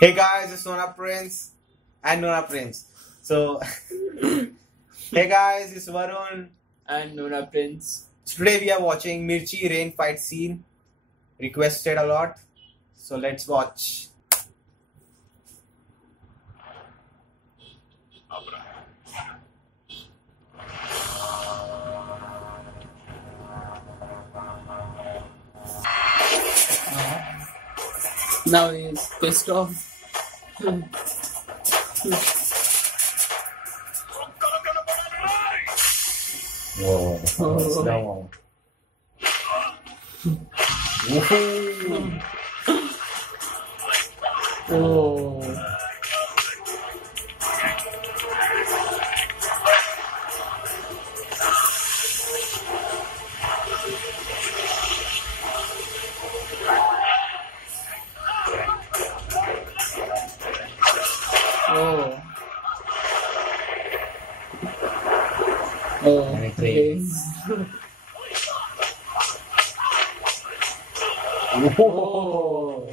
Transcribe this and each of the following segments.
Hey guys, it's Nona Prince and Nona Prince. So, hey guys, it's Varun. And Nona Prince. So today we are watching Mirchi rain fight scene. Requested a lot. So let's watch. Now he's pissed off. Whoa. Oh. No. Woohoo. Oh. Oh. Oh. And it rains. Oh.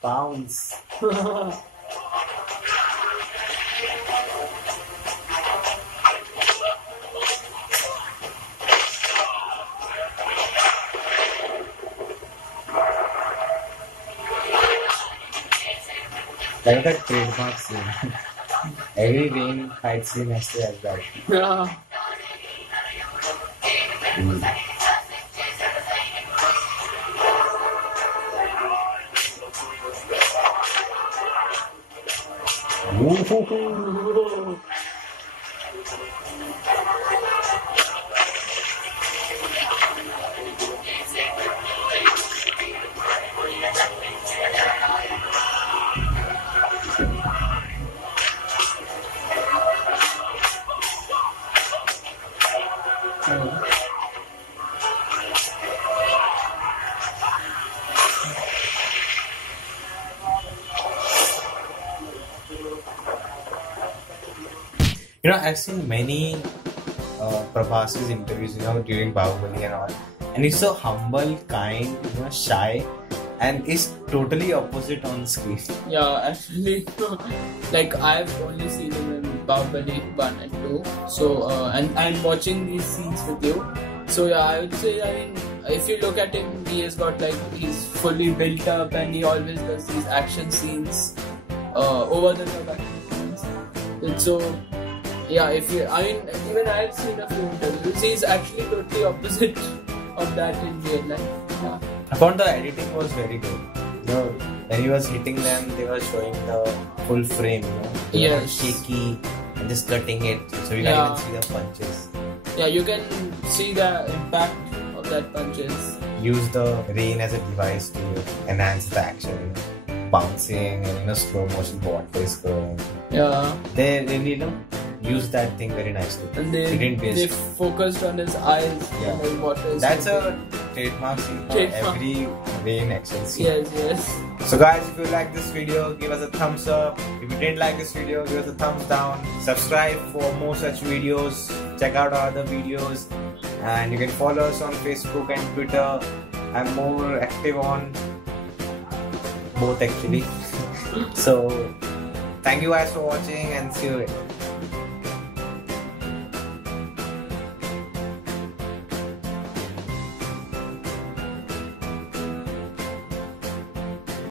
Bounce. Like that trademark scene. Every rain fight scene has to have that. Yeah. Woohoo. You know, I've seen many Prabhas' interviews, during Bahubali and all, and he's so humble, kind, shy, and is totally opposite on screen. Yeah, actually, like I've only seen him in Bahubali 1 and 2. So, and I'm watching these scenes with you. So, yeah, I would say, if you look at him, he has got he's fully built up and he always does these action scenes, over the top action scenes. And so, yeah, even I've seen a few interviews, he's actually totally opposite of that in real life. Yeah. I found the editing was very good. When he was hitting them, they were showing the full frame, They were not Yes. shaky and just cutting it, so you can't even see the punches. Yeah, you can see the impact of that punches. Use the rain as a device to enhance the action, bouncing and slow motion water is going. Yeah. They really use that thing very nicely. And It didn't they waste. focused on his eyes. Yeah. And his water is That's coming. a trademark scene for Trademark. every rain action scene. Yes, yes. So guys, if you like this video, give us a thumbs up. If you didn't like this video, give us a thumbs down. Subscribe for more such videos. Check out our other videos. And you can follow us on Facebook and Twitter. I'm more active on both actually. So thank you guys for watching and see you.